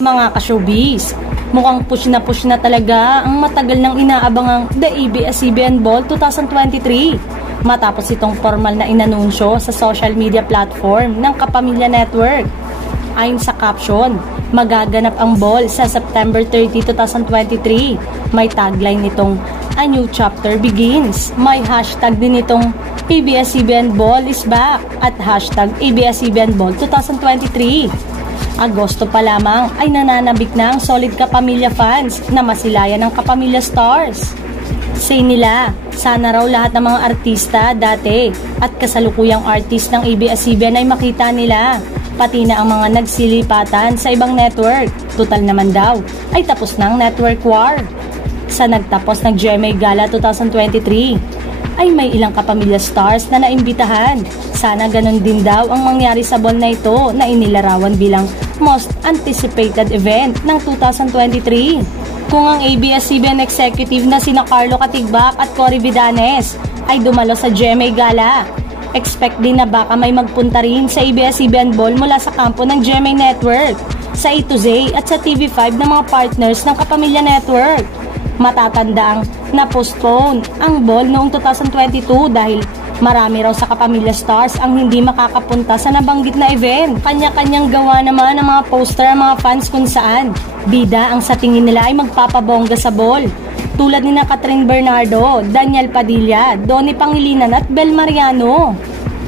Mga ka-showbiz, mukhang push na talaga ang matagal nang inaabangang The ABS-CBN Ball 2023 matapos itong formal na inanunsyo sa social media platform ng Kapamilya Network. Ayon sa caption, magaganap ang ball sa September 30, 2023. May tagline nitong A New Chapter Begins. May hashtag din itong ABS-CBN Ball is back at hashtag ABS-CBN Ball 2023. Agosto pa lamang ay nananabik na ang solid Kapamilya fans na masilayan ng Kapamilya Stars. Say nila, sana raw lahat ng mga artista dati at kasalukuyang artist ng ABS-CBN ay makita nila, pati na ang mga nagsilipatan sa ibang network. Total naman daw ay tapos na ang network war. Sa nagtapos ng GMA Gala 2023, ay may ilang Kapamilya Stars na naimbitahan. Sana ganun din daw ang mangyari sa ball na ito na inilarawan bilang most anticipated event ng 2023. Kung ang ABS-CBN executive na sina Carlo Katigbak at Cory Vidanes ay dumalo sa GMA Gala, expect din na baka may magpunta rin sa ABS-CBN Ball mula sa kampo ng GMA Network, sa A to Z at sa TV5 ng mga partners ng Kapamilya Network. Matatandaang na-postpone ang ball noong 2022 dahil marami raw sa Kapamilya Stars ang hindi makakapunta sa nabanggit na event. Kanya-kanyang gawa naman ng mga poster ang mga fans kung saan bida ang sa tingin nila ay magpapabongga sa ball. Tulad ni na Catherine Bernardo, Daniel Padilla, Donnie Pangilinan at Bel Mariano.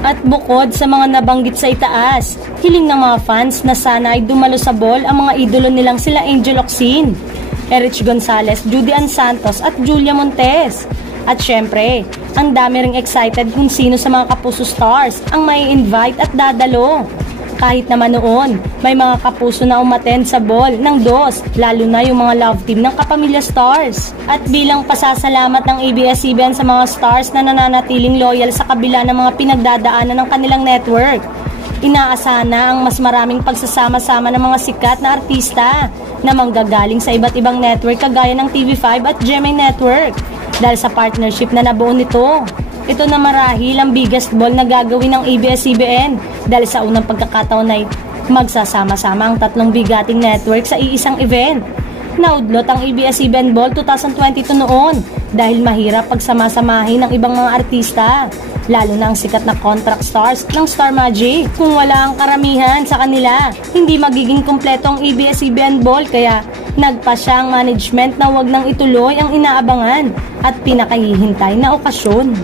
At bukod sa mga nabanggit sa itaas, hiling ng mga fans na sana ay dumalo sa ball ang mga idolo nilang sila Angel Locsin, Erich Gonzalez, Judy Ann Santos at Julia Montes. At syempre, ang dami ring excited kung sino sa mga Kapuso Stars ang may invite at dadalo. Kahit naman noon, may mga Kapuso na umattend sa ball ng DOS, lalo na yung mga love team ng Kapamilya Stars. At bilang pasasalamat ng ABS-CBN sa mga stars na nananatiling loyal sa kabila ng mga pinagdadaanan ng kanilang network, inaasahan na ang mas maraming pagsasama-sama ng mga sikat na artista na manggagaling sa iba't ibang network kagaya ng TV5 at GMA Network dahil sa partnership na nabuo nito. Ito na marahil ang biggest ball na gagawin ng ABS-CBN dahil sa unang pagkakataon ay magsasama-sama ang tatlong bigating network sa iisang event. Naudlot ang ABS-CBN Ball 2022 noon dahil mahirap pagsamasamahin ng ibang mga artista, lalo na ang sikat na contract stars ng Star Magic. Kung wala ang karamihan sa kanila, hindi magiging kumpleto ang ABS-CBN Ball, kaya nagpasya ang management na wag nang ituloy ang inaabangan at pinakahihintay na okasyon.